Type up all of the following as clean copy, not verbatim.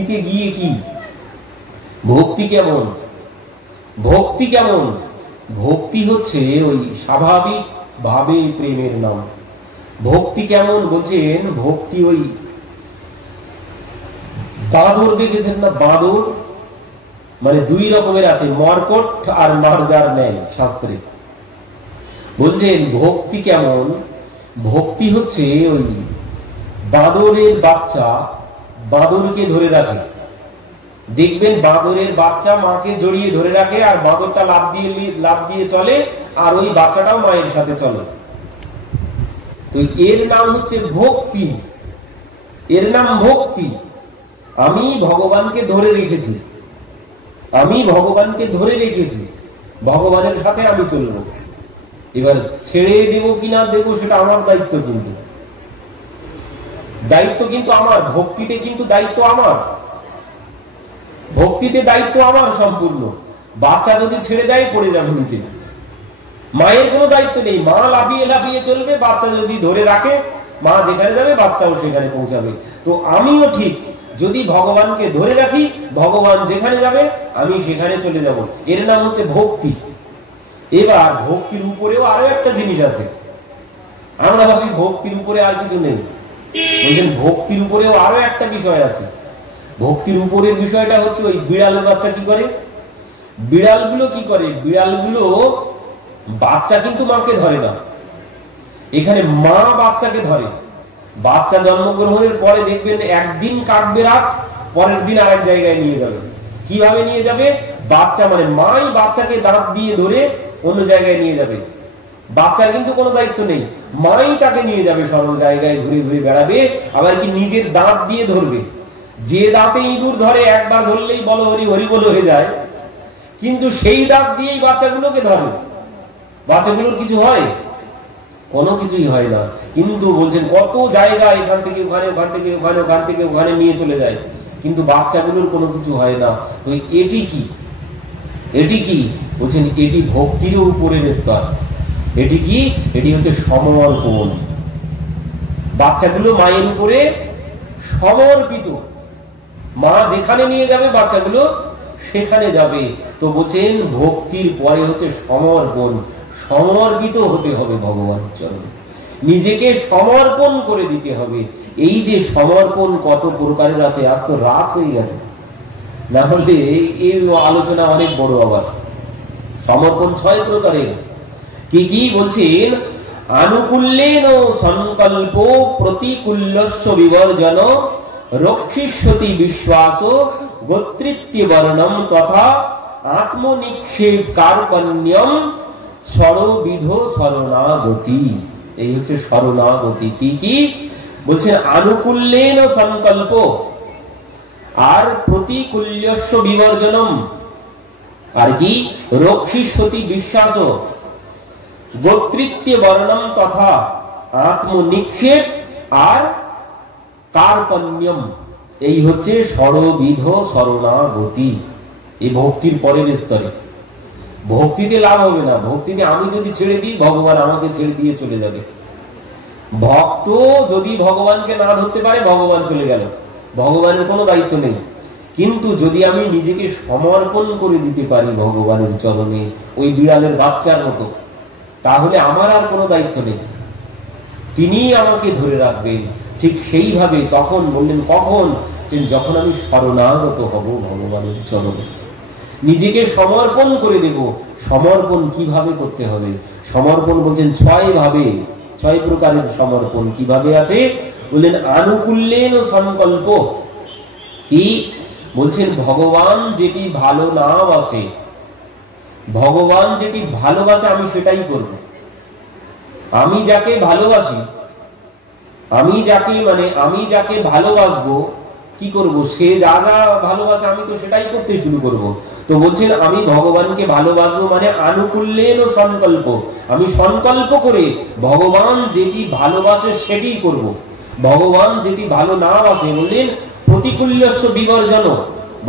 ভক্তিতে গিয়ে কি, ভক্তি কেমন, ভক্তি কেমন? ভক্তি হচ্ছে ওই স্বাভাবিক ভাবে প্রেমের নাম। ভক্তি কেমন বলছেন? ভক্তি ওই বাঁদর দেখেছেন না? বাঁদর মানে দুই রকমের আছে, মরকট আর মারজার ন্যায় শাস্ত্রে। বলছেন ভক্তি কেমন? ভক্তি হচ্ছে ওই বাঁদরের বাচ্চা বাঁদরকে ধরে রাখে। দেখবেন বাঁদরের বাচ্চা মাকে জড়িয়ে ধরে রাখে, আর বাঁদরটা লাফ দিয়ে চলে, আর ওই বাচ্চাটাও মায়ের সাথে চলে। তো এর নাম হচ্ছে ভক্তি, এর নাম ভক্তি। আমি ভগবানকে ধরে রেখেছি, আমি ভগবানকে ধরে রেখেছি, ভগবানের সাথে আমি চলব। এবার ছেড়ে দেব কিনা দেব সেটা আমার দায়িত্ব, কিন্তু দায়িত্ব কিন্তু আমার। ভক্তিতে কিন্তু দায়িত্ব আমার, ভক্তিতে দায়িত্ব আমার সম্পূর্ণ। বাচ্চা যদি ছেড়ে দেয় পড়ে যাবে নিচে, মায়ের কোনো দায়িত্ব নেই। মা লাফিয়ে লাফিয়ে চলবে, বাচ্চা যদি ধরে রাখে মা যেখানে যাবে বাচ্চাও সেখানে পৌঁছাবে। তো আমিও ঠিক, যদি ভগবানকে ধরে রাখি ভগবান যেখানে যাবে আমি সেখানে চলে যাব। এর নাম হচ্ছে ভক্তি। এবার ভক্তির উপরেও আরো একটা জিনিস আছে। আমরা ভাবি ভক্তির উপরে আর কিছু নেই, বলছেন ভক্তির উপরেও আরো একটা বিষয় আছে। ভক্তির উপরের বিষয়টা হচ্ছে ওই বিড়ালের বাচ্চা কি করে, বিড়ালগুলো কি করে, বিড়ালগুলো বাচ্চা কিন্তু মাকে ধরে না, এখানে মা বাচ্চাকে ধরে। বাচ্চা জন্মগ্রহণের পরে দেখবেন একদিন কাটবে রাত, পরের দিন আরেক জায়গায় নিয়ে যাবে। কিভাবে নিয়ে যাবে? বাচ্চা মানে মাই বাচ্চাকে দাঁত দিয়ে ধরে অন্য জায়গায় নিয়ে যাবে। বাচ্চার কিন্তু কোনো দায়িত্ব নেই, মাই তাকে নিয়ে যাবে সর্ব জায়গায়, ঘুরে ঘুরে বেড়াবে। আবার কি নিজের দাঁত দিয়ে ধরবে। যে দাঁতে ইঁদুর ধরে একবার ধরলেই বলো হরি হরি বল হয়ে যায়, কিন্তু সেই দাঁত দিয়েই বাচ্চাগুলোকে ধরে। বাচ্চাগুলোর কিছু হয়? কোনো কিছুই হয় না। কিন্তু বলছেন কত জায়গা, এখান থেকে ওখানে, ওখান থেকে ওখানে, ওখান থেকে ওখানে নিয়ে চলে যায়, কিন্তু বাচ্চাগুলোর কোনো কিছু হয় না। তো এটি কি, এটি কি বলছেন? এটি ভক্তির উপরের স্তর। এটি কি? এটি হচ্ছে সমর্পণ। বাচ্চাগুলো মায়ের উপরে সমর্পিত, মা যেখানে নিয়ে যাবে বাচ্চাগুলো সেখানে যাবে। তো বলছেন ভক্তির পরে হচ্ছে সমর্পণ। সমর্পিত হতে হবে ভগবানের চরণে, নিজেকে সমর্পণ করে দিতে হবে। এই যে সমর্পণ কত প্রকারের আছে, আজ তো রাত হয়ে গেছে, না হলে এই আলোচনা অনেক বড়। আবার সমর্পণ 6 প্রকারের। কি কি বলছেন? আনুকূল্যেন সংকল্প প্রতিকূল্যস্য বিবর্জন রক্ষিষ্যতি বিশ্বাস গোত্রিত্য বর্ণম তথা আত্মনিক্ষেপ কার্পণ্যম সরবিধ শরণাগতি। এই হচ্ছে শরণাগতি। কি কি বলছেন? আনুকূল্যেন সংকল্প, আর প্রতিকূল্যস্য বিবর্জনম, আর কি রক্ষিষ্যতি বিশ্বাস গোত্রিত্য বর্ণম তথা আত্মনিক্ষেপ আর কার্পণ্যম। এই হচ্ছে সরবিধ শরণাগতি। এই ভক্তির পরের স্তরে। ভক্তিতে লাভ হবে না, ভক্তিতে আমি যদি ছেড়ে দিই ভগবান আমাকে ছেড়ে দিয়ে চলে যাবে। ভক্ত যদি ভগবানকে না ধরতে পারে ভগবান চলে গেল, ভগবানের কোনো দায়িত্ব নেই। কিন্তু যদি আমি নিজেকে সমর্পণ করে দিতে পারি ভগবানের চরণে, ওই বিড়ালের বাচ্চার মতো, তাহলে আমার আর কোনো দায়িত্ব নেই, তিনি আমাকে ধরে রাখবেন। ঠিক সেইভাবে তখন বললেন কখন? যখন আমি শরণাগত হব ভগবানের চরণে, নিজেকে সমর্পণ করে দেব। সমর্পণ কিভাবে করতে হবে? সমর্পণ বলছেন 6 ভাবে, 6 প্রকারের সমর্পণ। কিভাবে আছে বললেন? আনুকূল্যেন সংকল্প। কি বলছেন? ভগবান যেটি ভালো না বাসে, ভগবান যেটি ভালোবাসে আমি সেটাই করব। আমি যাকে ভালোবাসি, আমি যাকে ভালোবাসবো কি করব? সে যা যা ভালোবাসে আমি তো সেটাই করতে শুরু করব। তো বলছেন আমি ভগবানকে ভালোবাসবো মানে আনুকূল্যেন সংকল্প, আমি সংকল্প করে ভগবান যেটি ভালোবাসে সেটাই করব। ভগবান যেটি ভালো না বাসে বললেন প্রতিকূল্যস্য বিবর্জন,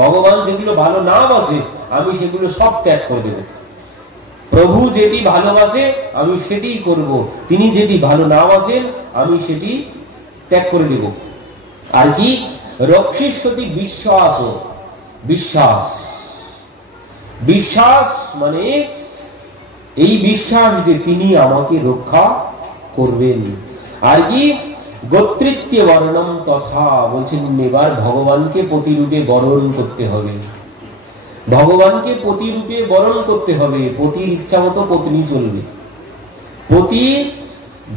ভগবান যেগুলো ভালো না বাসে আমি সেগুলো সব ত্যাগ করে দেব। প্রভু যেটি ভালোবাসে আমি সেটাই করব, তিনি যেটি ভালো না বাসেন আমি সেটি ত্যাগ করে দেব। আর কি রক্ষিষ্যতি বিশ্বাস, বিশ্বাস, বিশ্বাস মানে এই বিশ্বাস যে তিনি আমাকে রক্ষা করবেন। আর কি গোত্রিত্ব বর্ণম তথা বলছেন, এবার ভগবানকে প্রতিরূপে বরণ করতে হবে, ভগবানকে প্রতিরূপে বরণ করতে হবে। পতির ইচ্ছা মতো পত্নী চলবে, পতি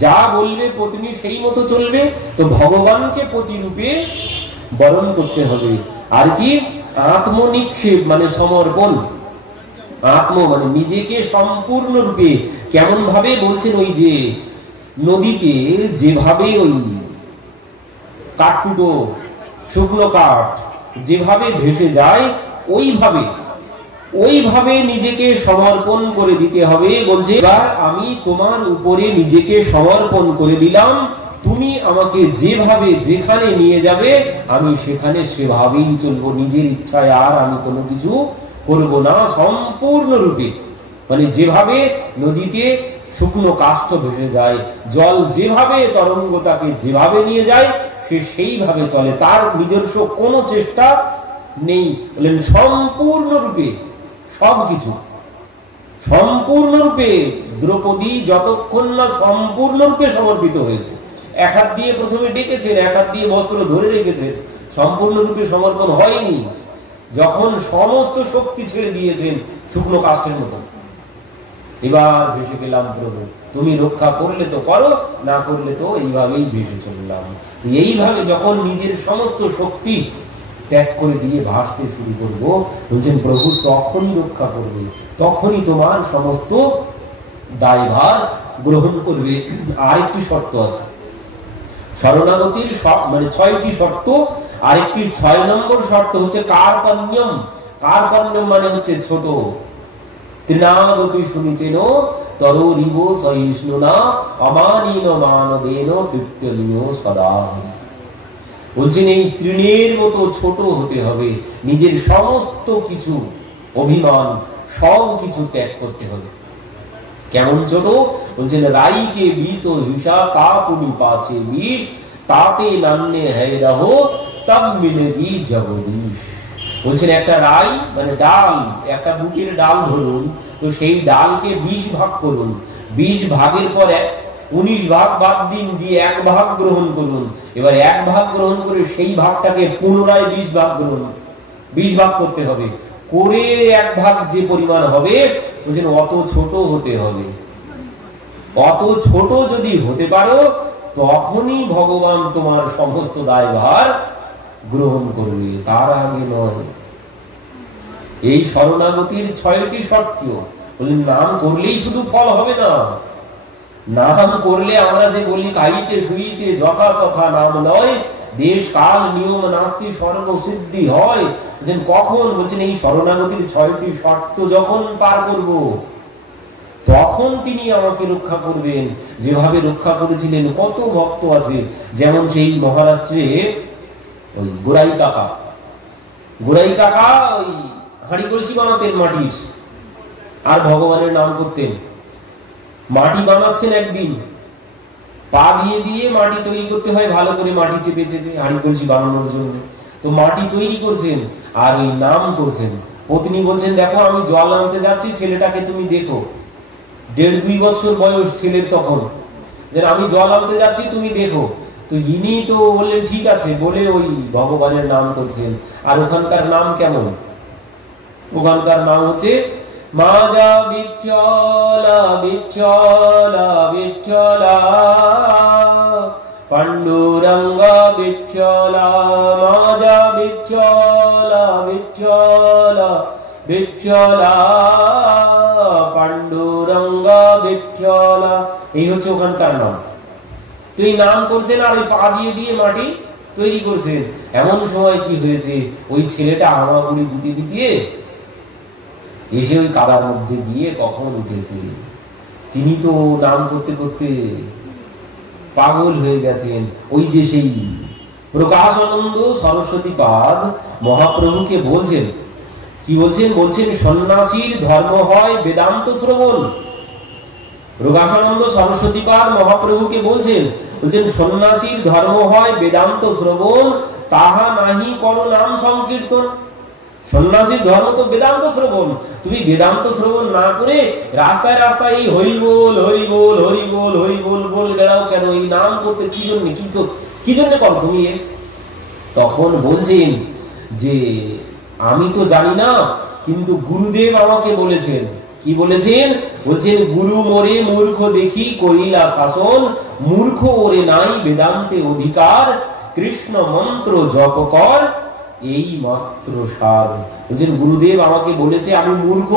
যা বলবে পত্নী সেই মতো চলবে, তো ভগবানকে প্রতিরূপে বরণ করতে হবে। আর কি আত্মনিক্ষেপ মানে সমর্পণ, আত্ম মানে নিজেকে সম্পূর্ণরূপে, কেমন ভাবে বলছেন, ওই যে নদীতে যেভাবে ওই কাঠকুটো শুকনো কাঠ যেভাবে ভেসে যায় ওইভাবে নিজেকে সমর্পণ করে দিতে হবে। বলছে এবার আমি তোমার উপরে নিজেকে সমর্পণ করে দিলাম, তুমি আমাকে যেভাবে যেখানে নিয়ে যাবে আমি সেখানে সেভাবেই চলবো, নিজের ইচ্ছায় আর আমি কোনো কিছু করব না, সম্পূর্ণরূপে। মানে যেভাবে নদীতে শুকনো কাষ্ঠ ভেসে যায়, জল যেভাবে তরঙ্গতাকে যেভাবে নিয়ে যায় সে সেইভাবে চলে, তার নিজস্ব কোনো চেষ্টা নেই। বলেন সম্পূর্ণরূপে সবকিছু, সম্পূর্ণরূপে দ্রৌপদী যতক্ষণ না সম্পূর্ণরূপে সমর্পিত হয়েছে, এক হাত দিয়ে প্রথমে ডেকেছেন, এক হাত দিয়ে বস্ত্র ধরে রেখেছেন, সম্পূর্ণরূপে সমর্পণ হয়নি। যখন সমস্ত শক্তি ছেড়ে দিয়েছেন শুকনো কাষ্ঠের মতো, এবার ভেসে গেলাম প্রভু, তুমি রক্ষা করলে তো করো, না করলে তো এইভাবেই ভেসে চললাম। এইভাবে যখন নিজের সমস্ত শক্তি ত্যাগ করে দিয়ে ভাসতে শুরু করবো, বলছেন প্রভু তখনই রক্ষা করবে, তখনই তোমার সমস্ত দায়ভার গ্রহণ করবে। আরেকটি শর্ত আছে শরণাগতির, মানে 6টি শর্ত। আরেকটি 6 নম্বর শর্ত হচ্ছে কার্পণ্যম। কার্পণ্যম মানে হচ্ছে ছোট। তৃণাদপি শুনিছেন তরোরিব সহিষ্ণুনা অমানীন মানদেন কীর্তনীয় সদা। বলছেন এই তৃণের মতো ছোট হতে হবে, নিজের সমস্ত কিছু অভিমান সব কিছু ত্যাগ করতে হবে। কেমন ছোট? বলছেন রাইকে বিষ ও হিসা কাপুনি পাছে বিষ তাতে নান্নে হ্যায় রহো তব মিলেগি জগদীশ। বলছেন একটা রাই মানে ডাল, একটা বুটের ডাল ধরুন, তো সেই ডালকে 20 ভাগ করুন, 20 ভাগের পর 19 ভাগ বাদ দিন, দিয়ে 1 ভাগ গ্রহণ করুন। এবার 1 ভাগ গ্রহণ করে সেই ভাগটাকে পুনরায় 20 ভাগ গ্রহণ, 20 ভাগ করতে হবে, করে 1 ভাগ যে পরিমাণ হবে বলছেন অত ছোট হতে হবে। অত ছোট যদি হতে পারো তখনই ভগবান তোমার সমস্ত দায়ভার গ্রহণ করবে, তার আগে নয়। এই শরণাগতির 6টি শর্ত। বললেন নাম করলেই শুধু ফল হবে না, নাম করলে আমরা যে বলি খাইতে শুইতে যথা তথা নাম নয়, দেশ কাল নিয়ম নাস্তি সর্বসিদ্ধি হয়। বলছেন কখন? বলছেন এই শরণাগতির 6টি শর্ত যখন পার করব তখন তিনি আমাকে রক্ষা করবেন, যেভাবে রক্ষা করেছিলেন কত ভক্ত আছে। যেমন সেই মহারাষ্ট্রে ওই গোড়াই কাকা ওই হাঁড়ি কলসি বানাতেন মাটির, আর ভগবানের নাম করতেন। মাটি বানাচ্ছেন, একদিন পা দিয়ে দিয়ে মাটি তৈরি করতে হয়, ভালো করে মাটি চেপে চেপে হাঁড়ি কলসি বানানোর জন্য। তো মাটি তৈরি করছেন আর ওই নাম করছেন। পত্নী বলছেন দেখো আমি জল আনতে যাচ্ছি, ছেলেটাকে তুমি দেখো। 1.5-2 বছর বয়স ছেলের তখন, আমি জল আনতে যাচ্ছি তুমি দেখো। তো ইনি তো বললেন ঠিক আছে, বলে ওই ভগবানের নাম করছেন। আর ওখানকার নাম কেমন? ওখানকার নাম হচ্ছে মাজা বিঠ্ঠলা বিঠ্ঠলা বিঠ্ঠলা পাণ্ডুরঙ্গ বিঠ্ঠলা মাজা বিঠ্ঠলা বিঠ্ঠলা বিঠ্ঠলা পাণ্ডুরঙ্গ বিঠ্ঠলা। এই হচ্ছে ওখানকার নাম। তুই নাম করছেন আর ওই পা দিয়ে দিয়ে মাটি তৈরি করছেন। এমন সময় কি হয়েছে, ওই ছেলেটা হামাগুড়ি গুটি দিয়ে এসে ওই কাদার মধ্যে গিয়ে কখন উঠেছে। তিনি তো নাম করতে করতে পাগল হয়ে গেছেন। ওই যে সেই প্রকাশানন্দ সরস্বতী পাদ মহাপ্রভুকে বলছেন, কি বলছেন? বলছেন সন্ন্যাসীর ধর্ম হয় বেদান্ত শ্রবণ। প্রকাশানন্দ সরস্বতী পাদ মহাপ্রভুকে বলছেন, বলছেন সন্ন্যাসীর ধর্ম হয় বেদান্ত শ্রবণ, তাহা নাহি করো নাম সংকীর্তন। সন্ন্যাসীর ধর্ম তো বেদান্ত শ্রবণ। তুমি বেদান্ত শ্রবণ না করে রাস্তায় রাস্তায় এই হরি বল হরি বল হরি বল হরি বল বল বেড়াও কেন? এই নাম করতে কি জন্য, কি জন্য করো তুমি? তখন বলছেন যে আমি তো জানি না, কিন্তু গুরুদেব আমাকে বলেছেন। কি বলেছেন? বলছেন গুরু মোরে মূর্খ দেখি করিলা শাসন, মূর্খ ওরে নাই বেদান্তে অধিকার, কৃষ্ণ মন্ত্র জপ কর এই মাত্র সার। বলছেন গুরুদেব আমাকে বলেছে আমি মূর্খ,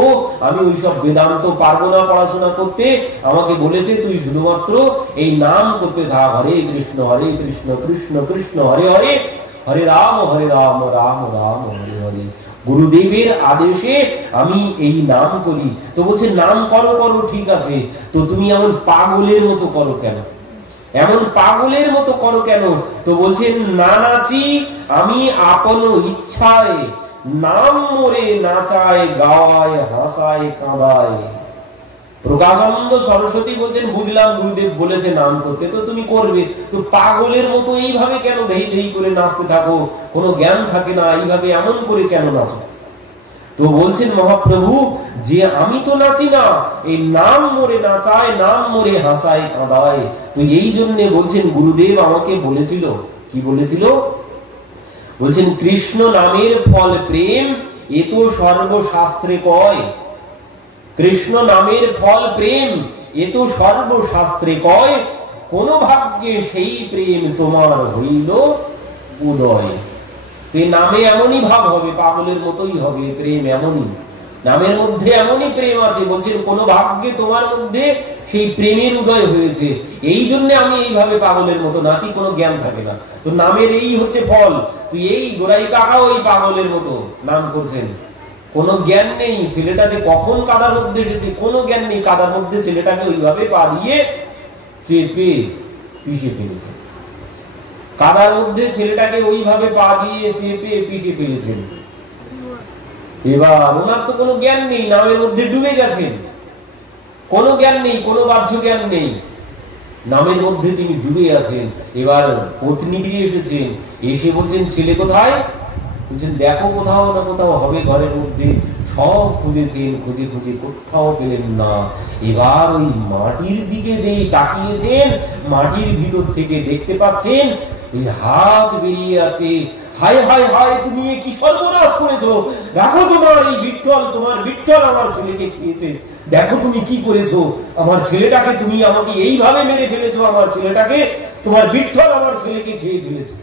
আমি ওইসব বেদান্ত পারবো না পড়াশোনা করতে। আমাকে বলেছে তুই শুধুমাত্র এই নাম করতে থাক, হরে কৃষ্ণ কৃষ্ণ কৃষ্ণ হরে হরে, হরে রাম রাম রাম হরে হরে। গুরুদেবের আদেশে আমি এই নাম করি। তো বলছে নাম করো করো ঠিক আছে, তো তুমি এমন পাগলের মতো করো কেন? এমন পাগলের মতো করো কেন? তো বলছেন না নাচি আমি আপন ইচ্ছায়, নাম মোরে নাচায় গাওয়ায় হাসায় কাঁদায়। প্রকাশানন্দ সরস্বতী বলছেন বুঝলাম গুরুদেব বলেছে নাম করতে, তো তুমি করবে, তো পাগলের মতো এইভাবে কেন ধেই ধেই করে নাচতে থাকো? কোনো জ্ঞান থাকে না, এইভাবে এমন করে কেন নাচো? তো বলছেন মহাপ্রভু যে আমি তো নাচি না, এই নাম মোরে নাচায়, নাম মোরে হাসায় কাঁদায়। তো এই জন্য বলছেন গুরুদেব আমাকে বলেছিল। কি বলেছিল? বলছেন কৃষ্ণ নামের ফল প্রেম, এ তো সর্বশাস্ত্রে কয়। কৃষ্ণ নামের ফল প্রেম, এ তো সর্বশাস্ত্রে কয়, কোন ভাগ্যে সেই প্রেম তোমার হইল উদয়। নামে এমনই ভাব হবে, পাগলের মতোই হবে প্রেম, এমনই নামের মধ্যে এমনই প্রেম আছে। বলছেন কোন ভাগ্যে তোমার মধ্যে সেই প্রেমের উদয় হয়েছে, এই জন্য আমি এইভাবে পাগলের মতো নাচি, কোনো জ্ঞান থাকে না। তো নামের এই হচ্ছে ফল। তুই এই গোড়াই কাকাও ওই পাগলের মতো নাম করছেন, কোনো জ্ঞান নেই। ছেলেটা যে কখন কাদার মধ্যে এসেছে কোনো জ্ঞান নেই, কাদার মধ্যে ছেলেটাকে ওইভাবে পা দিয়ে চেপে পিষে ফেলেছে। কাদার মধ্যে ছেলেটাকে ওইভাবে পা দিয়ে চেপে পিষে ফেলেছেন। এবার ওনার তো কোনো জ্ঞান নেই, নামের মধ্যে ডুবে গেছেন, কোনো জ্ঞান নেই, কোনো বাহ্য জ্ঞান নেই, নামের মধ্যে তিনি ডুবে আছেন। এবার পত্নী দিয়ে এসেছেন, এসে বলছেন ছেলে কোথায়? বলছেন দেখো কোথাও না কোথাও হবে ঘরের মধ্যে। সব খুঁজেছেন, খুঁজে খুঁজে কোথাও পেলেন না। এবার ওই মাটির দিকে যেই তাকিয়েছেন, মাটির ভিতর থেকে দেখতে পাচ্ছেন এই হাত বেরিয়ে আছে। হায় হায় হায়, তুমি কি সর্বনাশ করেছো! রাখো তোমার এই বিট্টল, তোমার বিট্টল আমার ছেলেকে খেয়েছে। দেখো তুমি কি করেছো, আমার ছেলেটাকে তুমি আমাকে এইভাবে মেরে ফেলেছো, আমার ছেলেটাকে, তোমার বিট্টল আমার ছেলেকে খেয়ে ফেলেছে।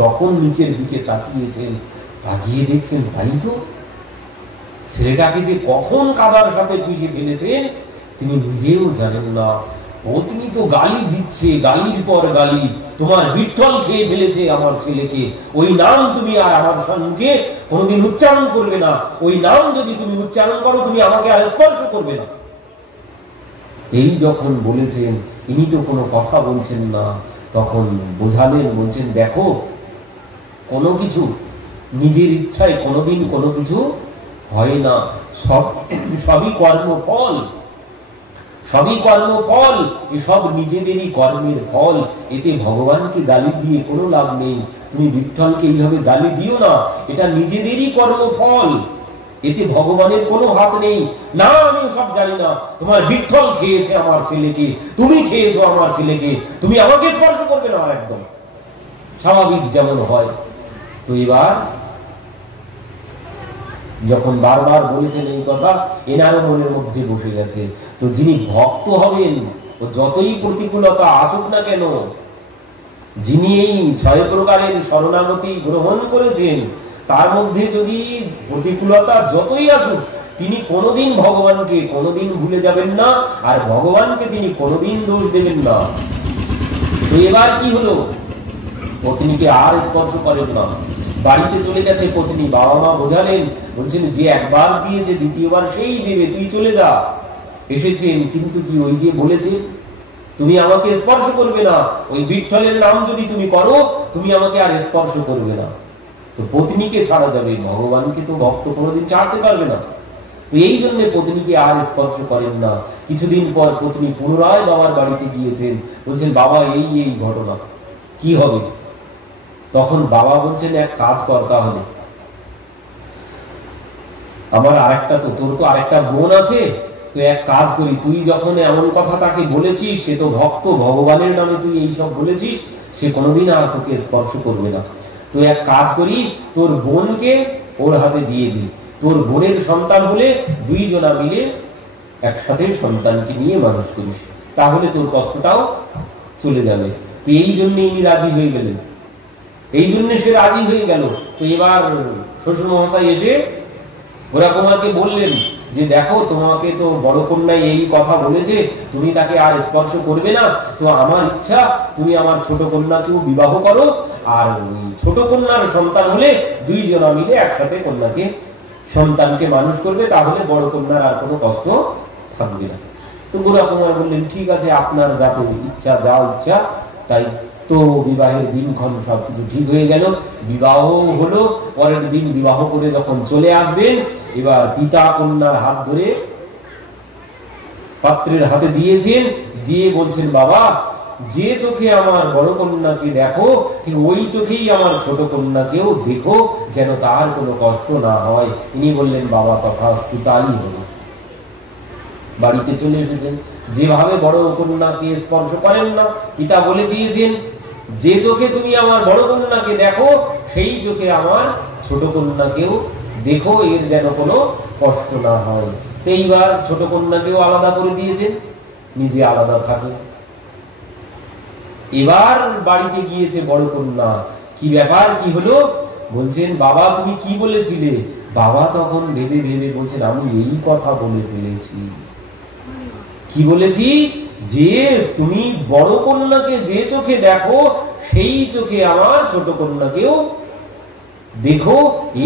তখন নিচের দিকে তাকিয়েছেন, তাকিয়ে দেখছেন তাই তো, ছেলেটাকে যে কখন কাদার সাথে পিষে ফেলেছেন তিনি নিজেও জানেন না। পত্নী তো গালি দিচ্ছে, গালির পর গালি, তোমার বিট্টল খেয়ে ফেলেছে আমার ছেলেকে, ওই নাম তুমি আর আমার সম্মুখে কোনোদিন উচ্চারণ করবে না, ওই নাম যদি তুমি উচ্চারণ করো তুমি আমাকে আর স্পর্শ করবে না। এই যখন বলেছেন, ইনি তো কোনো কথা বলছেন না। তখন বোঝালেন, বলছেন দেখো কোনো কিছু নিজের ইচ্ছায় কোনোদিন কোনো কিছু হয় না, সবই কর্মফল, সবই কর্মফল, এসব নিজেদেরই কর্মের ফল। এতে ভগবানকে গালি দিয়ে কোনো লাভ নেই, তুমি বিঠ্ঠলকে এইভাবে গালি দিও না, এটা নিজেদেরই কর্মফল, এতে ভগবানের কোনো হাত নেই। না আমি সব জানি না, তোমার বিঠ্ঠল খেয়েছে আমার ছেলেকে, তুমি খেয়েছো আমার ছেলেকে, তুমি আমাকে স্পর্শ করবে না। একদম স্বাভাবিক যেমন হয়। তো এবার যখন বারবার বলেছেন এই কথা, এনারও মনের মধ্যে বসে গেছে। তো যিনি ভক্ত হবেন, ও যতই প্রতিকূলতা আসুক না কেন, যিনি এই 6 প্রকারের শরণাগতি গ্রহণ করেছেন, তার মধ্যে যদি প্রতিকূলতা যতই আসুক, তিনি কোনোদিন ভগবানকে কোনোদিন ভুলে যাবেন না, আর ভগবানকে তিনি কোনোদিন দোষ দেবেন না। তো এবার কি হলো, পত্নীকে আর স্পর্শ করেন না, বাড়িতে চলে গেছে পত্নী। বাবা মা বোঝালেন, বলছেন যে একবার দিয়েছে দ্বিতীয়বার সেই দেবে, তুই চলে যা। এসেছেন, কিন্তু কি ওই যে বলেছে তুমি আমাকে স্পর্শ করবে না, ওই বিঠ্ঠলের নাম যদি তুমি করো তুমি আমাকে আর স্পর্শ করবে না। তো পত্নীকে ছাড়া যাবে, ভগবানকে তো ভক্ত কোনোদিন ছাড়তে পারবে না। তো এই জন্য পত্নীকে আর স্পর্শ করেন না। কিছুদিন পর পত্নী পুনরায় বাবার বাড়িতে গিয়েছেন, বলছেন বাবা এই এই ঘটনা, কি হবে? তখন বাবা বলছেন, এক কাজ কর তাহলে, আমার আরেকটা তোর তো আরেকটা বোন আছে, তো এক কাজ করি, তুই যখন এমন কথা তাকে বলেছিস, সে তো ভক্ত, ভগবানের নামে তুই এইসব বলেছিস, সে কোনোদিন আর তোকে স্পর্শ করবে না। তো এক কাজ করি, তোর বোনকে ওর হাতে দিয়ে দিই, তোর বোনের সন্তান হলে দুইজনা মিলে একসাথে সন্তানকে নিয়ে মানুষ করিস, তাহলে তোর কষ্টটাও চলে যাবে। তো এই জন্য ইনি রাজি হয়ে গেলেন, এই জন্য সে রাজি হয়ে গেল। তো এবার শ্বশুর মহাশয় এসে ঘোড়া কুমারকে বললেন যে দেখো, তোমাকে তো বড় কন্যায় এই কথা বলেছে, তুমি তাকে আর স্পর্শ করবে না, তো আমার ইচ্ছা তুমি আমার ছোট কন্যাকেও বিবাহ করো, আর ছোট কন্যার সন্তান হলে দুইজনা মিলে একসাথে কন্যাকে সন্তানকে মানুষ করবে, তাহলে বড় কন্যার আর কোনো কষ্ট থাকবে না। তো ঘোড়া কুমার বললেন, ঠিক আছে, আপনার যাতে ইচ্ছা, যা ইচ্ছা তাই। তো বিবাহের দিনক্ষণ সবকিছু ঠিক হয়ে গেল, বিবাহ হলো। পরের দিন বিবাহ করে যখন চলে আসবেন, এবার পিতা কন্যার হাত ধরে পাত্রের হাতে দিয়েছেন, দিয়ে বলছেন, বাবা, যে চোখে আমার বড় কন্যাকে দেখো, ঠিক ওই চোখেই আমার ছোট কন্যাকেও দেখো, যেন তার কোনো কষ্ট না হয়। তিনি বললেন, বাবা তথাস্তু, তাই হলো। বাড়িতে চলে এসেছেন। যেভাবে বড় কন্যাকে স্পর্শ করেন না, পিতা বলে দিয়েছেন, যে চোখে তুমি আমার বড় কন্যাকে দেখো, সেই চোখে আমার ছোট কন্যাকেও দেখো, এর যেন কোনো কষ্ট না হয়। এইবার ছোট কন্যাকেও আলাদা করে দিয়েছেন, নিজে আলাদা থাকে। এবার বাড়িতে গিয়েছে বড় কন্যা, কি ব্যাপার, কি হলো? বলছেন, বাবা তুমি কি বলেছিলে? বাবা তখন ভেবে ভেবে বলছেন, আমি এই কথা বলে ফেলেছি। কি বলেছি? যে তুমি বড় কন্যাকে যে চোখে দেখো, সেই চোখে আমার ছোট কন্যাকেও দেখো,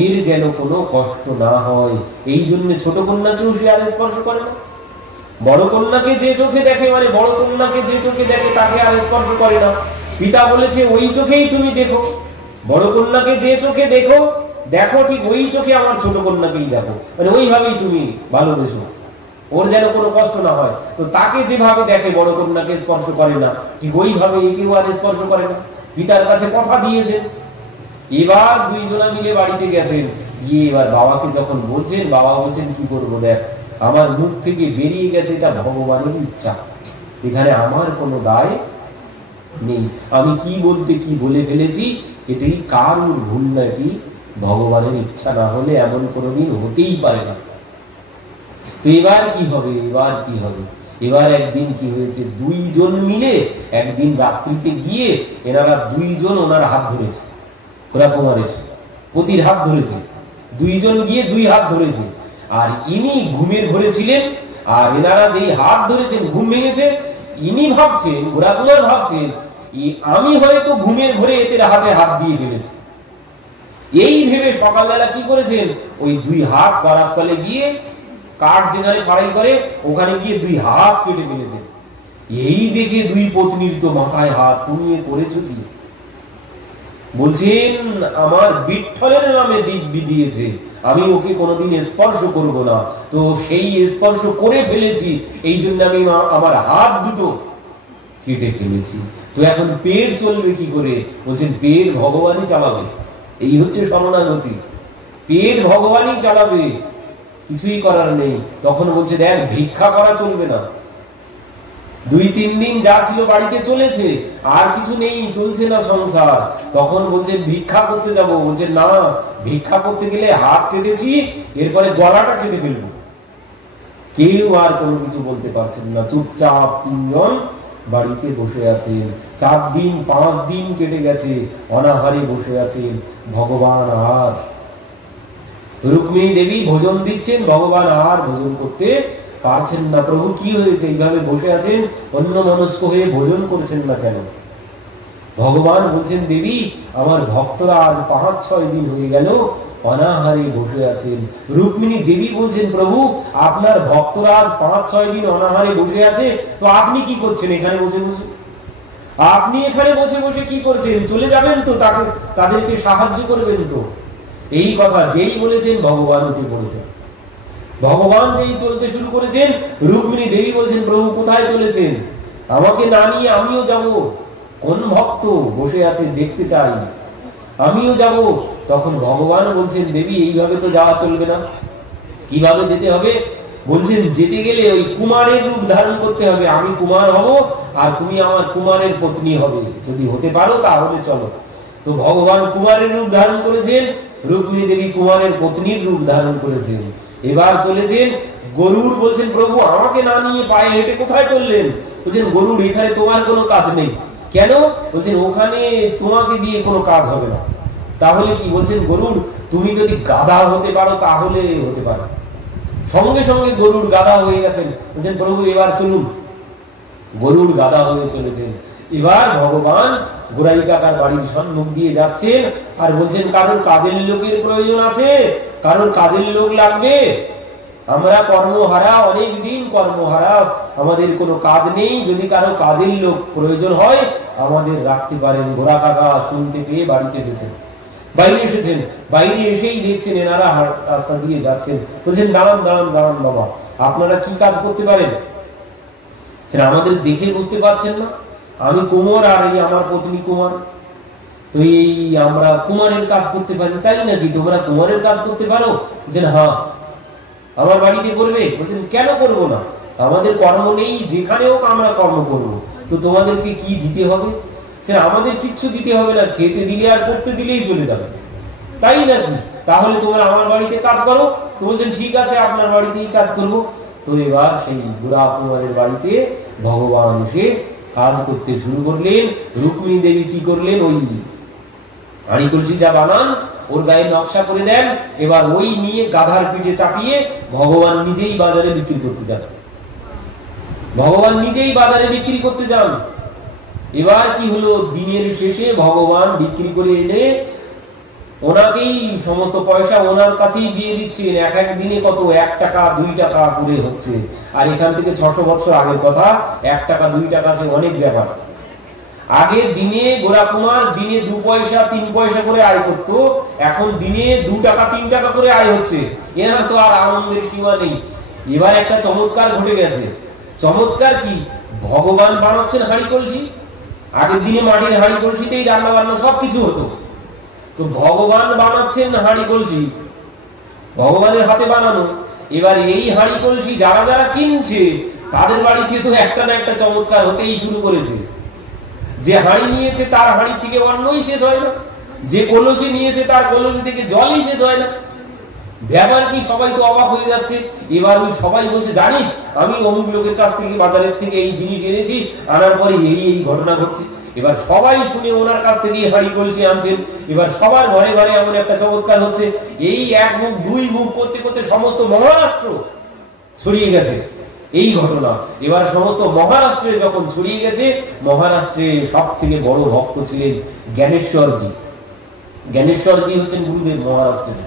এর যেন কোনো কষ্ট না হয়। এই জন্য ছোট কন্যাকেও সে আর স্পর্শ করে না। বড় কন্যাকে যে চোখে দেখে, মানে বড় কন্যাকে যে চোখে দেখে, তাকে আর স্পর্শ করে না। পিতা বলেছে, ওই চোখেই তুমি দেখো, বড় কন্যাকে যে চোখে দেখো, দেখো ঠিক ওই চোখে আমার ছোট কন্যাকেই দেখো, মানে ওইভাবেই তুমি ভালোবেসো, ওর যেন কোনো কষ্ট না হয়। তো তাকে যেভাবে দেখে বড় কন্যাকে স্পর্শ করে না, ঠিক ওইভাবে একেও আর স্পর্শ করে না। পিতার কাছে কথা দিয়েছেন। এবার দুইজনা মিলে বাড়িতে গেছেন, গিয়ে এবার বাবাকে যখন বলছেন, বাবা বলছেন, কি করবো, দেখ আমার মুখ থেকে বেরিয়ে গেছে, এটা ভগবানের ইচ্ছা, এখানে আমার কোনো দায় নেই। আমি কি বলতে কি বলে ফেলেছি, এটাই কারোর ভুল না, এটি ভগবানের ইচ্ছা না হলে এমন কোনোদিন হতেই পারে না। তো এবার কি হবে, এবার কি হবে? এবার একদিন কি হয়েছে, দুইজন মিলে একদিন রাত্রিতে গিয়ে এনারা দুইজন ওনার হাত ধরেছে, ঘোড়া কুমারের পতির হাত ধরেছে, দুইজন গিয়ে দুই হাত ধরেছে। আর ইনি ঘুমের ঘরে ছিলেন, আর এনারা যেই হাত ধরেছেন ঘুম ভেঙেছে। ইনি ভাবছেন, ঘোড়া কুমার ভাবছেন, আমি হয়তো ঘুমের ঘরে এদের হাতে হাত দিয়ে ফেলেছি। এই ভেবে সকালবেলা কি করেছেন, ওই দুই হাত করার তলে গিয়ে কাঠ যেখানে ফাড়াই করে, ওখানে গিয়ে দুই হাত কেটে ফেলেছেন। এই দেখে দুই পত্নীর তো মাথায় হাত, তুমি করেছো কি? বলছেন, আমার বিঠ্ঠলের নামে দিব্যি দিয়েছে, আমি ওকে কোনোদিন স্পর্শ করব না, তো সেই স্পর্শ করে ফেলেছি, এই জন্য আমি আমার হাত দুটো কেটে ফেলেছি। তো এখন পেট চলবে কি করে? বলছেন, পেট ভগবানই চালাবে, এই হচ্ছে শরণাগতি, পেট ভগবানই চালাবে, কিছুই করার নেই। তখন বলছে, দেখ ভিক্ষা করা চলবে না, 2-3 দিন যা ছিল বাড়িতে চলেছে, আর কিছু নেই, চলছে না সংসার। তখন বলছে, ভিক্ষা করতে যাব। বলছে, না, ভিক্ষা করতে গেলে হাত কেটেছি, এরপরে গলাটা কেটে ফেলবো। কেউ আর কোনো কিছু বলতে পারছেন না, চুপচাপ তিনজন বাড়িতে বসে আছেন। 4 দিন 5 দিন কেটে গেছে, অনাহারে বসে আছেন। ভগবান আর রুক্মিণী দেবী ভোজন দিচ্ছেন, ভগবান আর ভোজন করতে পারছেন না। প্রভু কি হয়েছে, এইভাবে বসে আছেন, অন্য মনস্ক হয়ে ভোজন করছেন না কেন? ভগবান বলছেন, দেবী আমার ভক্তরা আজ 5-6 দিন হয়ে গেল অনাহারে বসে আছেন। রুক্মিণী দেবী বলছেন, প্রভু আপনার ভক্তরা আজ 5-6 দিন অনাহারে বসে আছে, তো আপনি কি করছেন এখানে বসে বসে? আপনি এখানে বসে বসে কি করছেন? চলে যাবেন তো, তাদেরকে সাহায্য করবেন তো। এই কথা যেই বলেছেন, ভগবান উঠে পড়েছেন। ভগবান যেই চলতে শুরু করেছেন, রুক্মিণী দেবী বলছেন, প্রভু কোথায় চলেছেন? আমাকে না নিয়ে আমিও যাব। কোন ভক্ত বসে আছে দেখতে চাই। আমিও যাব। তখন ভগবান বলছেন, দেবী এইভাবে তো যাওয়া চলবে না। কিভাবে যেতে হবে? বলছেন যেতে গেলে ওই কুমারের রূপ ধারণ করতে হবে। আমি কুমার হব আর তুমি আমার কুমারের পত্নী হবে, যদি হতে পারো তাহলে চলো। তো ভগবান কুমারের রূপ ধারণ করেছেন, রুক্মিণী দেবী কুমারের পত্নীর রূপ ধারণ করেছেন। এবার চলেছেন গরুড়। বলছেন, প্রভু আমাকে না নিয়ে পায়ে হেঁটে কোথায় চললেন? বলছেন, গরুড় এখানে তোমার কোনো কাজ নেই। কেন? বলছেন, ওখানে তোমাকে দিয়ে কোনো কাজ হবে না। তাহলে কি? বলছেন, গরুড় তুমি যদি গাধা হতে পারো তাহলে হতে পারো। সঙ্গে সঙ্গে গরুড় গাধা হয়ে গেছেন। বলছেন, প্রভু এবার চলুন। গরুড় গাধা হয়ে চলেছেন। এবার ভগবান গোড়াই কাকার বাড়ির সম্মুখ দিয়ে যাচ্ছেন আর বলছেন, কারোর কাজের লোকের প্রয়োজন আছে? কারোর কাজের লোক লাগবে? আমরা কর্মহারা, অনেক দিন কর্মহারা, আমাদের কোনো কাজ নেই। যদি কারো কাজের লোক প্রয়োজন হয় আমাদের রাখতে পারেন। গোড়া কাকা শুনতে পেয়ে বাড়িতে এসেছেন, বাইরে এসেছেন। বাইরে এসেই দেখছেন এনারা রাস্তা দিয়ে যাচ্ছেন। বলছেন, দাঁড়ান দাঁড়ান দাঁড়ান বাবা, আপনারা কি কাজ করতে পারেন? আমাদের দেখে বুঝতে পারছেন না? আমি কুমার আর এই আমার পত্নী কুমার, তো এই আমরা কুমারের কাজ করতে পারি। তাই নাকি? তোমরা কুমারের কাজ করতে পারো? বলছেন, হ্যাঁ। আমার বাড়িতে করবে? বলছেন, কেন করবো না? আমাদের কর্ম নেই, যেখানে হোক আমরা কর্ম করবো। তো তোমাদেরকে কি দিতে হবে? আমাদের কিচ্ছু দিতে হবে না, খেতে দিলে আর করতে দিলেই চলে যাবে। তাই নাকি? তাহলে তোমরা আমার বাড়িতে কাজ করো। তো বলছেন, ঠিক আছে, আপনার বাড়িতেই কাজ করবো। তো এবার সেই বুড়া কুমারের বাড়িতে ভগবান এসে কাজ করতে শুরু করলেন। রুক্মিণী দেবী কি করলেন? ওই হাঁড়ি কলসি যা বানান ওর গায়ে নকশা করে দেন। এবার ওই নিয়ে গাধার পিঠে চাপিয়ে ভগবান নিজেই বাজারে বিক্রি করতে যান। ভগবান নিজেই বাজারে বিক্রি করতে যান। এবার কি হলো? দিনের শেষে ভগবান বিক্রি করে এনে ওনাকেই সমস্ত পয়সা ওনার কাছেই দিয়ে দিচ্ছেন। এক এক দিনে কত 1 টাকা 2 টাকা করে হচ্ছে। আর এখান থেকে 600 বছর আগের কথা, 1 টাকা 2 টাকা আছে অনেক ব্যাপার। আগের দিনে গোরা কুমার দিনে 2 পয়সা 3 পয়সা করে আয় করত, এখন দিনে 2 টাকা 3 টাকা করে আয় হচ্ছে। এর তো আর আনন্দের সীমা নেই। এবার একটা চমৎকার ঘটে গেছে। চমৎকার কি? ভগবান বানাচ্ছেন হাঁড়ি কলসি। আগের দিনে মাটির হাঁড়ি কলসিতেই রান্না বান্না সবকিছু হতো। তো ভগবান বানাচ্ছেন হাঁড়ি কলসি, ভগবানের হাতে বানানো। এবার এই হাঁড়ি কলসি যারা যারা কিনছে তাদের বাড়িতে তো একটা না একটা চমৎকার হতেই শুরু করেছে। যে হাঁড়ি নিয়েছে তার হাঁড়ি থেকে অন্নই শেষ হয় না, যে কলসি নিয়েছে তার কলসি থেকে জলই শেষ হয় না। ব্যাপার কি? সবাই তো অবাক হয়ে যাচ্ছে। এবার ওই সবাই বলছে, জানিস আমি অমুক লোকের কাছ থেকে বাজারের থেকে এই জিনিস এনেছি, আনার পরে এই এই ঘটনা ঘটছে। এবার সবাই শুনে ওনার কাছ থেকে হাঁড়ি কলসি আনছেন। এবার সবার ঘরে ঘরে এমন একটা চমৎকার হচ্ছে। এই 1 মুখ 2 মুখ করতে করতে সমস্ত মহারাষ্ট্র ছড়িয়ে গেছে এই ঘটনা। এবার সমস্ত মহারাষ্ট্রে যখন ছড়িয়ে গেছে, মহারাষ্ট্রে সব থেকে বড় ভক্ত ছিলেন জ্ঞানেশ্বরজি। জ্ঞানেশ্বরজি হচ্ছেন গুরুদেব মহারাষ্ট্রের।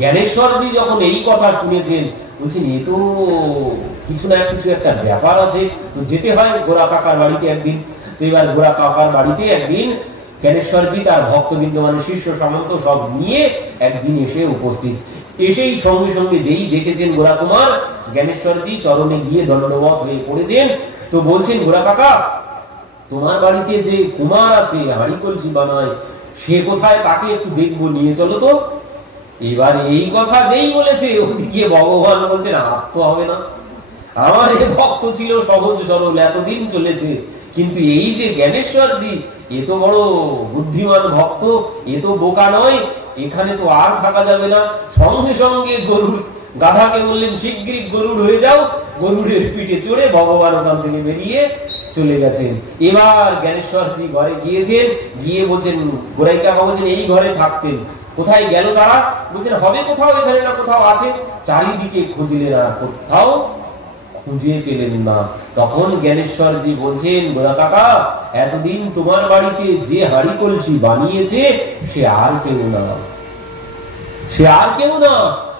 জ্ঞানেশ্বরজি যখন এই কথা শুনেছেন, বলছেন এ তো কিছু না কিছু একটা ব্যাপার আছে, তো যেতে হয় গোরা কাকার বাড়িতে একদিন। তো এবার গোরা কাকার বাড়িতে একদিন জ্ঞানেশ্বরজি তার ভক্তবৃন্দ মানে শিষ্য সামন্ত সব নিয়ে একদিন এসে উপস্থিত। এসেই সঙ্গে সঙ্গে যেই দেখেছেন গোরা কুমার, জ্ঞানেশ্বরজি চরণে গিয়ে দণ্ডবত হয়ে পড়েছেন। তো বলছেন, গোরা কাকা তোমার বাড়িতে যে কুমার আছে হাঁড়ি কলসি বানায়, সে কোথায়? তাকে একটু দেখবো, নিয়ে চলো তো। এবার এই কথা যেই বলেছে, ওদিকে ভগবান বলছেন, আর তো হবে না। আমার এ ভক্ত ছিল সহজ সরল, এতদিন চলেছে, কিন্তু এই যে জ্ঞানেশ্বরজি এ তো বড় বুদ্ধিমান ভক্ত, এ তো বোকা নয়, এখানে তো আর থাকা যাবে না। সঙ্গে সঙ্গে গরুড় গাধাকে বললেন, শীঘ্রই গরুড় হয়ে যাও। গরুড়ের পিঠে চড়ে ভগবান ওখান থেকে বেরিয়ে চলে গেছেন। এবার জ্ঞানেশ্বরজি ঘরে গিয়েছেন, গিয়ে বলছেন, গোড়াই কাকা বলছেন এই ঘরে থাকতেন, কোথায় গেল তারা? বলছেন, হবে কোথাও, এখানে না কোথাও আছে। চারিদিকে খুঁজলেন আর কোথাও খুঁজে পেলেন না। তখন জ্ঞানেশ্বরজি বলছেন, গোরা কাকা এতদিন তোমার বাড়িতে যে হাঁড়ি কলসি বানিয়েছে সে আর কেউ না, সে আর কেউ না,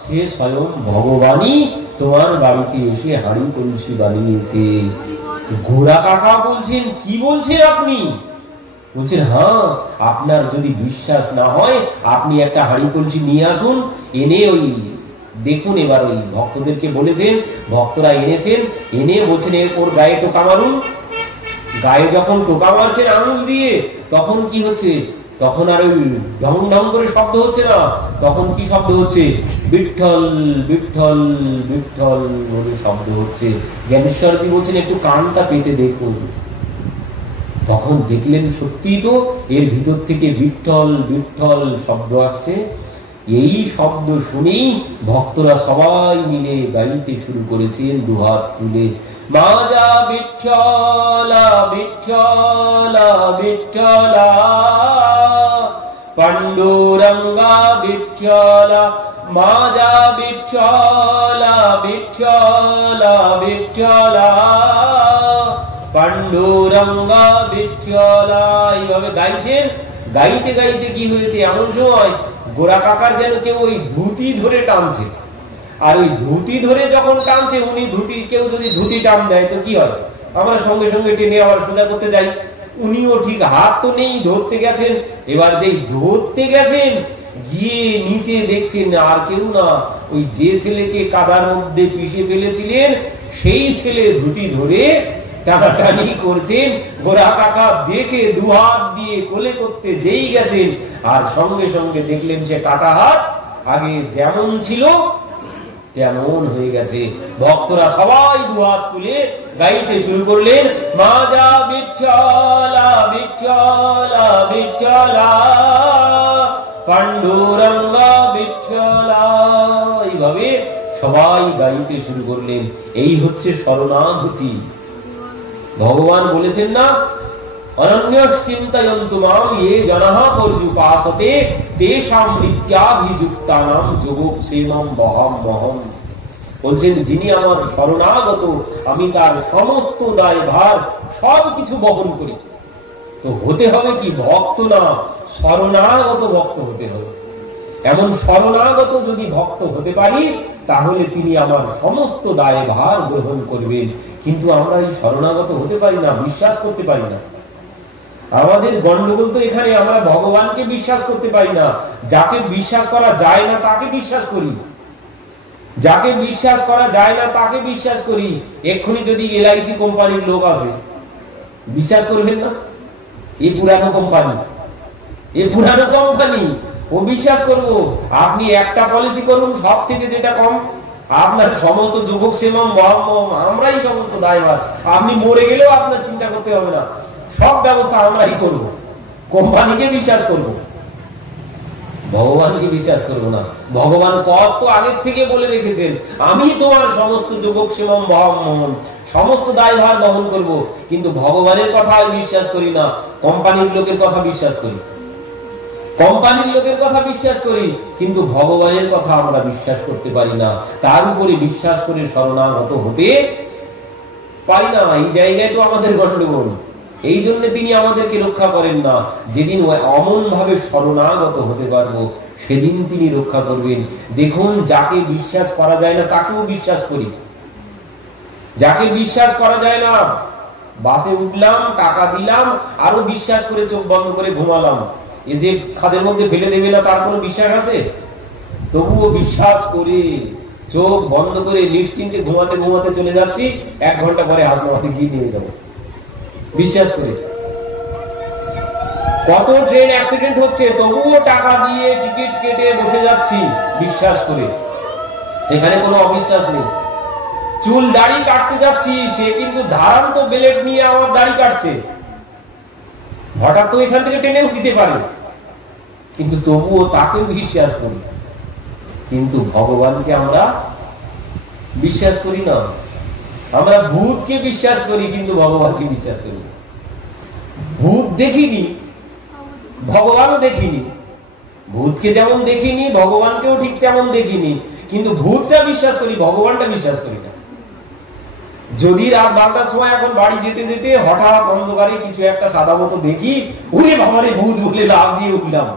সে স্বয়ং ভগবানই তোমার বাড়িতে এসে হাঁড়ি কলসি বানিয়েছে। গোরা কাকা বলছেন, কি বলছেন আপনি? বলছেন, হ্যাঁ, আপনার যদি বিশ্বাস না হয় আপনি একটা হাঁড়ি কলসি নিয়ে আসুন, এনে ওই দেখুন। এবার ওই ভক্তদেরকে বলেছেন, ভক্তরা এনেছেন, এনে বলছেন ওর গায়ে টোকা মারুন। গায়ে যখন টোকা মারছেন আঙুল দিয়ে, তখন কি হচ্ছে? তখন আর ওই ঢং ঢং করে শব্দ হচ্ছে না, তখন কি শব্দ হচ্ছে? বিঠ্ঠল বিঠ্ঠল বিঠ্ঠল বলে শব্দ হচ্ছে। জ্ঞানেশ্বরজি বলছেন একটু কানটা পেতে দেখুন। তখন দেখলেন সত্যি তো এর ভিতর থেকে বিঠ্ঠল বিঠ্ঠল শব্দ আসছে। এই শব্দ শুনেই ভক্তরা সবাই মিলে গাইতে শুরু করেছেন দুহাত তুলে, মাজা বিঠ্ঠলা বিঠ্ঠলা বিঠ্ঠলা পাণ্ডুরঙ্গা বিঠ্ঠলা, মাজা বিঠ্ঠলা বিঠ্ঠলা বিঠ্ঠলা পাণ্ডুরঙ্গা বিঠ্ঠলা। এইভাবে গাইছেন। গাইতে গাইতে কি হয়েছে, এমন সময় গোরা কাকার যেন কেউ ওই ধুতি ধরে টানছে। আর ওই ধুতি ধরে যখন টানছে, উনি ধুতি, কেউ যদি ধুতি টান দেয় তো কি হয়, আমরা সঙ্গে সঙ্গে টেনে আবার সোজা করতে যাই। উনিও ঠিক হাত তো নেই, ধরতে গেছেন। এবার যেই ধরতে গেছেন, গিয়ে নিচে দেখছেন আর কেউ না, ওই যে ছেলেকে কাদার মধ্যে পিষে ফেলেছিলেন সেই ছেলে ধুতি ধরে টানাটানি করছেন। গোরা কাকা দেখে দুহাত দিয়ে কোলে করতে যেই গেছেন, আর সঙ্গে সঙ্গে দেখলেন সে কাটা হাত আগে যেমন ছিল তেমন হয়ে গেছে। ভক্তরা সবাই দুহাত তুলে গাইতে শুরু করলেন, মাজা বিঠ্ঠলা বিঠ্ঠলা বিঠ্ঠলা পাণ্ডুরঙ্গা বিঠ্ঠলা। এইভাবে সবাই গাইতে শুরু করলেন। এই হচ্ছে শরণাগতি। ভগবান বলেছেন না, অনন্য চিন্তয়ন্তু মাম ইয়ে জনঃ পর্যুপাসতে তেষাং নিত্যাভিযুক্তানাং যোগক্ষেমং বহাম্যহম। বলছেন যিনি আমার শরণাগত, আমি তার সমস্ত দায়ভার সবকিছু বহন করি। তো হতে হবে কি, ভক্ত না, শরণাগত ভক্ত হতে হবে। এমন শরণাগত যদি ভক্ত হতে পারি, তাহলে তিনি আমার সমস্ত দায়ভার গ্রহণ করবেন। কিন্তু আমরা এই শরণাগত হতে পারি না, বিশ্বাস করতে পারি না। আমাদের গন্ডগোল তো এখানে, আমরা ভগবানকে বিশ্বাস করতে পারি না। যাকে বিশ্বাস করা যায় না তাকে বিশ্বাস করি, যাকে বিশ্বাস করা যায় না তাকে বিশ্বাস করি। এক্ষুনি যদি LIC কোম্পানির লোক আসে, বিশ্বাস করবেন না? এই পুরানো কোম্পানি, এই পুরানো কোম্পানি, ও বিশ্বাস করবো? আপনি একটা পলিসি করুন, সব থেকে যেটা কম, আপনার সমস্ত যোগক্ষেমম বহাম্যহম, আমরাই সমস্ত দায়ভার। আপনি মরে গেলেও আপনার চিন্তা করতে হবে না, সব ব্যবস্থা আমরাই করব। কোম্পানিকে বিশ্বাস করব, ভগবানকে বিশ্বাস করব না। ভগবান কত আগের থেকে বলে রেখেছেন, আমি তোমার সমস্ত যোগক্ষেমম বহাম্যহম, সমস্ত দায়ভার বহন করব। কিন্তু ভগবানের কথা আমি বিশ্বাস করি না, কোম্পানির লোকের কথা বিশ্বাস করি। কোম্পানির লোকের কথা বিশ্বাস করি, কিন্তু ভগবানের কথা আমরা বিশ্বাস করতে পারি না। তার উপরে বিশ্বাস করে শরণাগত হতে পারি না। এই জায়গায় তো আমাদের গন্ডগোল। এই জন্য তিনি আমাদেরকে রক্ষা করেন না। যেদিন অমন ভাবে শরণাগত হতে পারবো, সেদিন তিনি রক্ষা করবেন। দেখুন, যাকে বিশ্বাস করা যায় না তাকেও বিশ্বাস করি। যাকে বিশ্বাস করা যায় না, বাসে উঠলাম, টাকা দিলাম, আরো বিশ্বাস করে চোখ বন্ধ করে ঘুমালাম, এই যে খাদের মধ্যে ফেলে দেবে না তার কোনো বিশ্বাস আছে? তবুও বিশ্বাস করে চোখ বন্ধ করে নিশ্চিন্তে ঘুমাতে ঘুমাতে চলে যাচ্ছি, 1 ঘন্টা পরে হাসপাতালে গিয়ে নিয়ে যাবো, বিশ্বাস করে। কত ট্রেন অ্যাক্সিডেন্ট হচ্ছে, তবুও টাকা দিয়ে টিকিট কেটে বসে যাচ্ছি বিশ্বাস করে, সেখানে কোনো অবিশ্বাস নেই। চুল দাড়ি কাটতে যাচ্ছি, সে কিন্তু ধারান্ত বেলেট নিয়ে আমার দাড়ি কাটছে, হঠাৎ তো এখান থেকে টেনেও দিতে পারে, কিন্তু তবুও তাকে বিশ্বাস করি। কিন্তু ভগবানকে আমরা বিশ্বাস করি না। আমরা ভূতকে বিশ্বাস করি, কিন্তু ভগবানকে বিশ্বাস করি না। ভূত দেখিনি, ভগবানও দেখিনি। ভূতকে যেমন দেখিনি, ভগবানকেও ঠিক তেমন দেখিনি, কিন্তু ভূতটা বিশ্বাস করি, ভগবানটা বিশ্বাস করি না। যদি রাত 12টার সময় এখন বাড়ি যেতে যেতে হঠাৎ অন্ধকারে কিছু একটা সাদা মতো দেখি, উড়ে বাবারে ভূত বলে লাভ দিয়ে উঠলাম,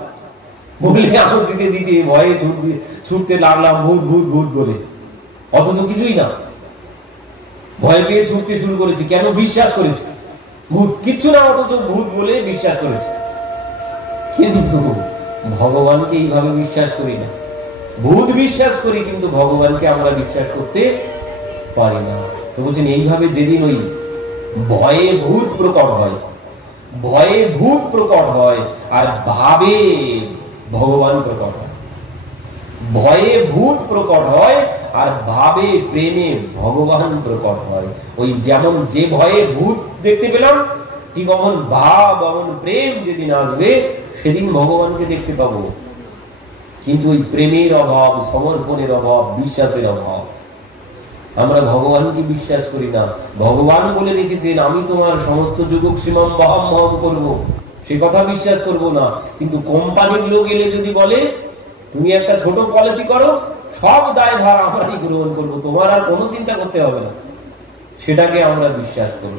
বলে আঙুল দিতে দিতে ভয়ে ছুটতে লাগলাম, ভূত ভূত ভূত বলে, অথচ কিছুই না, ভয় পেয়ে ছুটতে শুরু করেছি। কেন? বিশ্বাস করেছি ভূত কিচ্ছু না, অথচ ভূত বলে বিশ্বাস করেছি। কিন্তু ভগবানকে এইভাবে বিশ্বাস করি না। ভূত বিশ্বাস করি, কিন্তু ভগবানকে আমরা বিশ্বাস করতে পারি না। তো বলছেন এইভাবে যেদিন ওই ভয়ে ভূত প্রকট হয়, ভয়ে ভূত প্রকট হয় আর ভাবে ভগবান প্রকট হয়। ভয়ে ভূত প্রকট হয় আর ভাবে প্রেমে ভগবান প্রকট হয়। ওই যেমন যে ভয়ে ভূত দেখতে পেলাম, ঠিক অমন ভাব অমন প্রেম যেদিন আসবে সেদিন ভগবানকে দেখতে পাবো। কিন্তু ওই প্রেমের অভাব, সমর্পণের অভাব, বিশ্বাসের অভাব। আমরা ভগবানকে বিশ্বাস করি না। ভগবান বলে রেখেছেন আমি তোমার সমস্ত যুগক সীমাম বহম বহম করবো, সে কথা বিশ্বাস করব না। কিন্তু কোম্পানির লোক এলে যদি বলে তুমি একটা ছোট পলিসি করো, সব দায়ভার আমরাই গ্রহণ করবো, তোমার আর কোনো চিন্তা করতে হবে না, সেটাকে আমরা বিশ্বাস করব।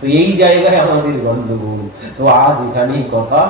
তো এই জায়গায় আমাদের গন্ডগোল। তো আজ এখানেই কথা।